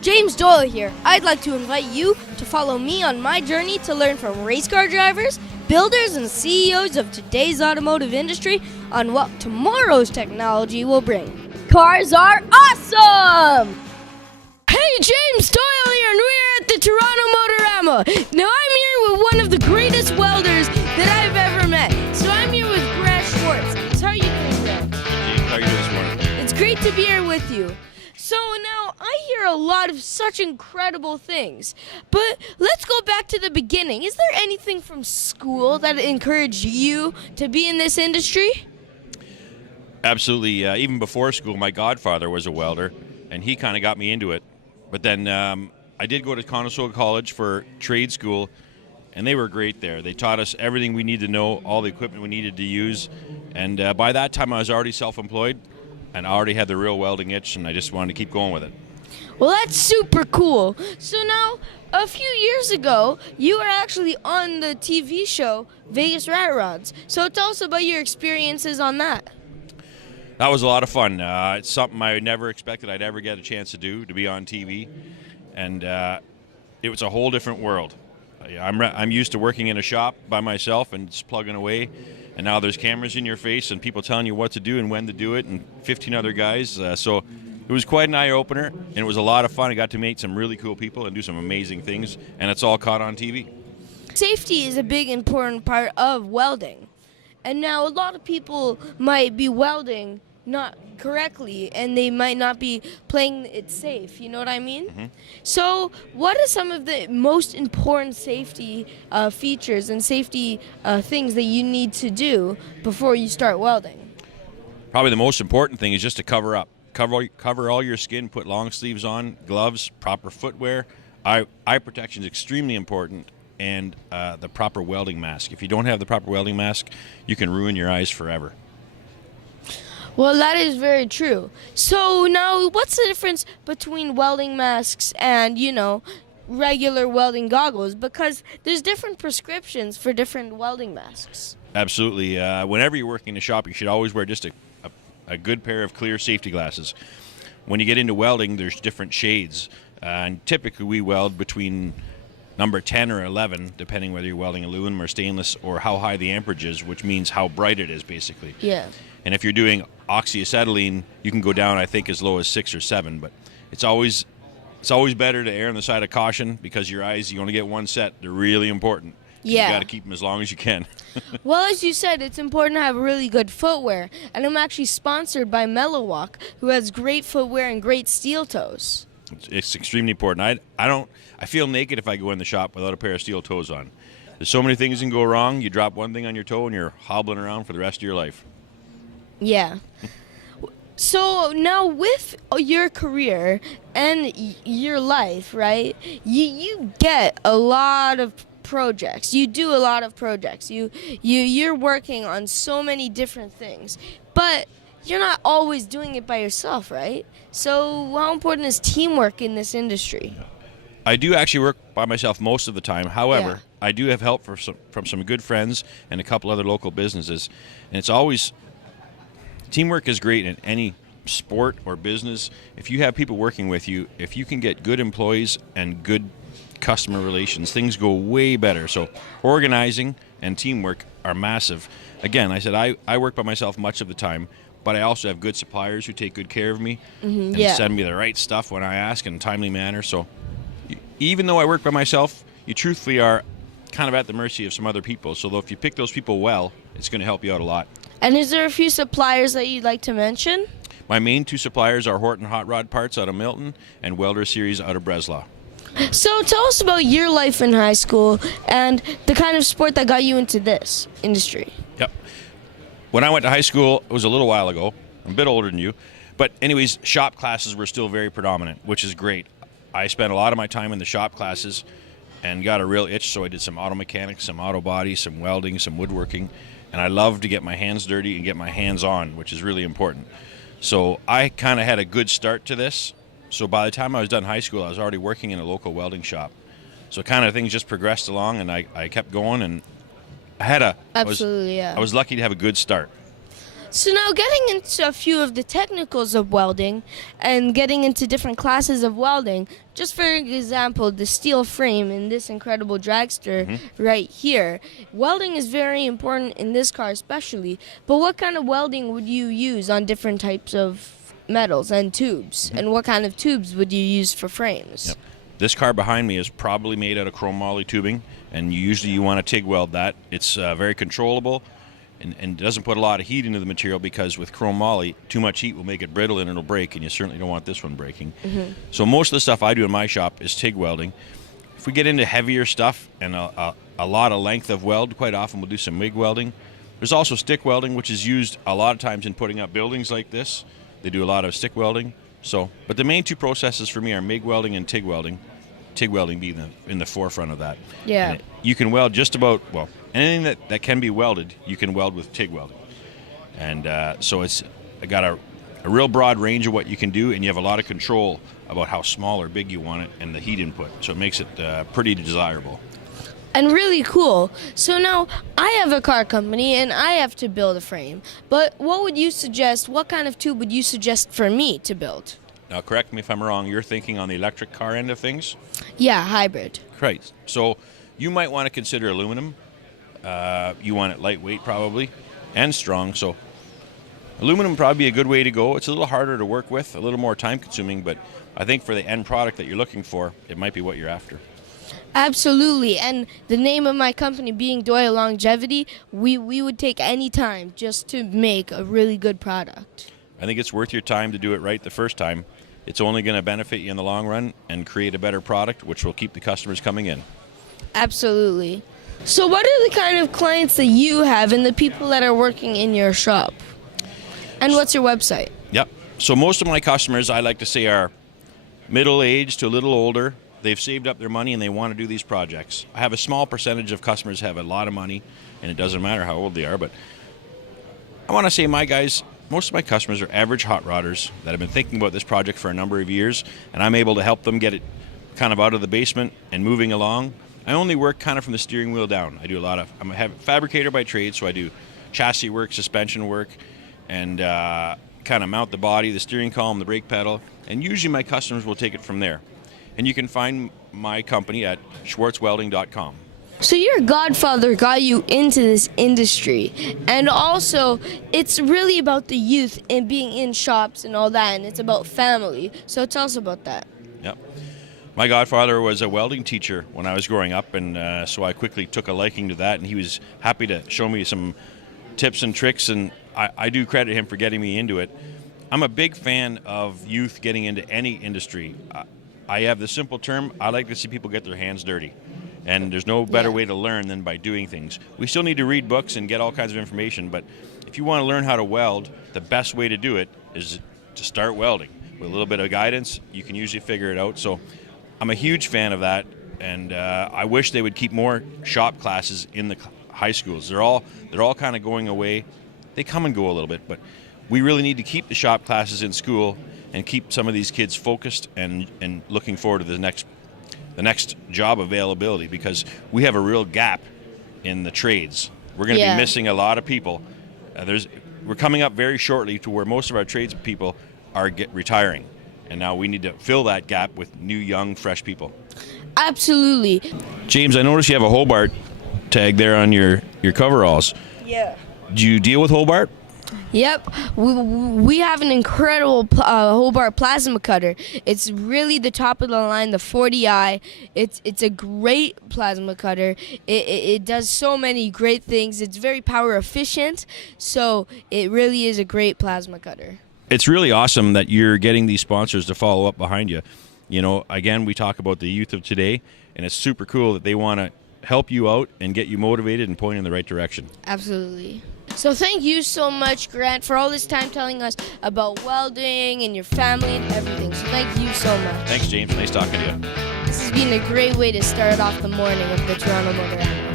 James Doyle here. I'd like to invite you to follow me on my journey to learn from race car drivers, builders, and CEOs of today's automotive industry on what tomorrow's technology will bring. Cars are awesome! Hey, James Doyle here, and we're at the Toronto Motorama. Now I'm here with one of the greatest welders that I've ever met. So I'm here with Schwartz. So how are you doing today? James, how are you doing this morning? It's great to be here with you. So now I hear a lot of such incredible things, but let's go back to the beginning. Is there anything from school that encouraged you to be in this industry? Absolutely. Even before school, my godfather was a welder, and he kind of got me into it. But then I did go to Conestoga College for trade school, and they were great there. They taught us everything we needed to know, all the equipment we needed to use, and by that time I was already self-employed, and I already had the real welding itch, and I just wanted to keep going with it. Well, that's super cool. So now, a few years ago, you were actually on the TV show Vegas Rat Rods. So tell us about your experiences on that. That was a lot of fun. It's something I never expected I'd ever get a chance to do, to be on TV, and it was a whole different world. I'm used to working in a shop by myself and just plugging away, and now there's cameras in your face and people telling you what to do and when to do it, and 15 other guys. So it was quite an eye-opener, and it was a lot of fun. I got to meet some really cool people and do some amazing things, and it's all caught on TV. Safety is a big, important part of welding. And now a lot of people might be welding not correctly, and they might not be playing it safe, you know what I mean? Mm-hmm. So what are some of the most important safety features and safety things that you need to do before you start welding? Probably the most important thing is just to cover up. Cover all your skin, put long sleeves on, gloves, proper footwear. Eye protection is extremely important, and the proper welding mask. If you don't have the proper welding mask, you can ruin your eyes forever. Well, that is very true. So now, what's the difference between welding masks and, regular welding goggles? Because there's different prescriptions for different welding masks. Absolutely. Whenever you're working in a shop, you should always wear just a good pair of clear safety glasses. When you get into welding, there's different shades. And typically we weld between number 10 or 11, depending whether you're welding aluminum or stainless, or how high the amperage is, which means how bright it is, basically. Yeah. And if you're doing oxyacetylene, you can go down, I think, as low as 6 or 7. But it's always better to err on the side of caution, because your eyes, you only get one set. They're really important. Yeah. You got to keep them as long as you can. Well, as you said, it's important to have really good footwear. And I'm actually sponsored by Mellowalk, who has great footwear and great steel toes. It's extremely important. I feel naked if I go in the shop without a pair of steel toes on. There's so many things that can go wrong. You drop one thing on your toe and you're hobbling around for the rest of your life. Yeah. So now with your career and your life, right, you get a lot of projects. You do a lot of projects. You're working on so many different things. But you're not always doing it by yourself, right? So how important is teamwork in this industry? I do actually work by myself most of the time. However, Yeah. I do have help from some good friends and a couple other local businesses. And it's always, teamwork is great in any sport or business. If you have people working with you, if you can get good employees and good customer relations, things go way better. So organizing and teamwork are massive. Again, I said I work by myself much of the time, but I also have good suppliers who take good care of me and send me the right stuff when I ask in a timely manner. So even though I work by myself, you truthfully are kind of at the mercy of some other people. So if you pick those people well, it's going to help you out a lot. And is there a few suppliers that you'd like to mention? My main two suppliers are Horton Hot Rod Parts out of Milton and Welder Series out of Breslau. So tell us about your life in high school and the kind of sport that got you into this industry. Yep. When I went to high school, it was a little while ago. I'm a bit older than you. But anyways, shop classes were still very predominant, which is great. I spent a lot of my time in the shop classes and got a real itch, so I did some auto mechanics, some auto body, some welding, some woodworking. And I love to get my hands dirty and get my hands on, which is really important. So I kind of had a good start to this. So by the time I was done high school, I was already working in a local welding shop. So kind of things just progressed along, and I kept going, and I had I was lucky to have a good start. So now getting into a few of the technicals of welding and getting into different classes of welding, just for example, the steel frame in this incredible dragster right here. Welding is very important in this car especially, but what kind of welding would you use on different types of metals and tubes? And what kind of tubes would you use for frames? Yep. This car behind me is probably made out of chrome moly tubing, and usually you want to TIG weld that. It's very controllable and doesn't put a lot of heat into the material, because with chrome moly, too much heat will make it brittle and it'll break, and you certainly don't want this one breaking. So most of the stuff I do in my shop is TIG welding. If we get into heavier stuff and a lot of length of weld, quite often we'll do some MIG welding. There's also stick welding, which is used a lot of times in putting up buildings like this. They do a lot of stick welding. But the main two processes for me are MIG welding and TIG welding. TIG welding being in the forefront of that. Yeah. You can weld just about, well, anything that can be welded, you can weld with TIG welding. And so it's got a real broad range of what you can do, and you have a lot of control about how small or big you want it and the heat input. So it makes it pretty desirable. And really cool. So now I have a car company and I have to build a frame. But what would you suggest, what kind of tube would you suggest for me to build? Now, correct me if I'm wrong, you're thinking on the electric car end of things? Yeah, hybrid. Right. So you might want to consider aluminum. You want it lightweight probably, and strong. So aluminum would probably be a good way to go. It's a little harder to work with, a little more time consuming, but I think for the end product that you're looking for, it might be what you're after. Absolutely. And the name of my company being Doyle Longevity, we would take any time just to make a really good product. I think it's worth your time to do it right the first time. It's only going to benefit you in the long run and create a better product, which will keep the customers coming in. Absolutely. So what are the kind of clients that you have and the people that are working in your shop? And what's your website? Yep. So most of my customers, I like to say, are middle-aged to a little older. They've saved up their money and they want to do these projects. I have a small percentage of customers have a lot of money, and it doesn't matter how old they are, but I want to say most of my customers are average hot rodders that have been thinking about this project for a number of years, and I'm able to help them get it kind of out of the basement and moving along. I only work kind of from the steering wheel down. I'm a fabricator by trade, so I do chassis work, suspension work, and kind of mount the body, the steering column, the brake pedal, and usually my customers will take it from there. And you can find my company at schwartzwelding.com. So your godfather got you into this industry, and also it's really about the youth and being in shops and all that, and it's about family. So tell us about that. Yep. My godfather was a welding teacher when I was growing up, and so I quickly took a liking to that, and he was happy to show me some tips and tricks, and I do credit him for getting me into it. I'm a big fan of youth getting into any industry. I have the simple term, I like to see people get their hands dirty. And there's no better way to learn than by doing things. We still need to read books and get all kinds of information, but if you want to learn how to weld, the best way to do it is to start welding. With a little bit of guidance, you can usually figure it out. So I'm a huge fan of that, and I wish they would keep more shop classes in the high schools. They're all kind of going away. They come and go a little bit, but we really need to keep the shop classes in school and keep some of these kids focused and looking forward to the next job availability, because we have a real gap in the trades. We're going to be missing a lot of people. We're coming up very shortly to where most of our trades people are retiring, and now we need to fill that gap with new, young, fresh people. Absolutely. James, I noticed you have a Hobart tag there on your coveralls. Yeah. Do you deal with Hobart? Yep, we have an incredible Hobart plasma cutter. It's really the top of the line, the 40i. It's a great plasma cutter. It does so many great things. It's very power efficient, so it really is a great plasma cutter. It's really awesome that you're getting these sponsors to follow up behind you. You know, again, we talk about the youth of today, and it's super cool that they want to help you out and get you motivated and point in the right direction. Absolutely. So thank you so much, Grant, for all this time telling us about welding and your family and everything. So thank you so much. Thanks, James. Nice talking to you. This has been a great way to start off the morning of the Toronto Motorama.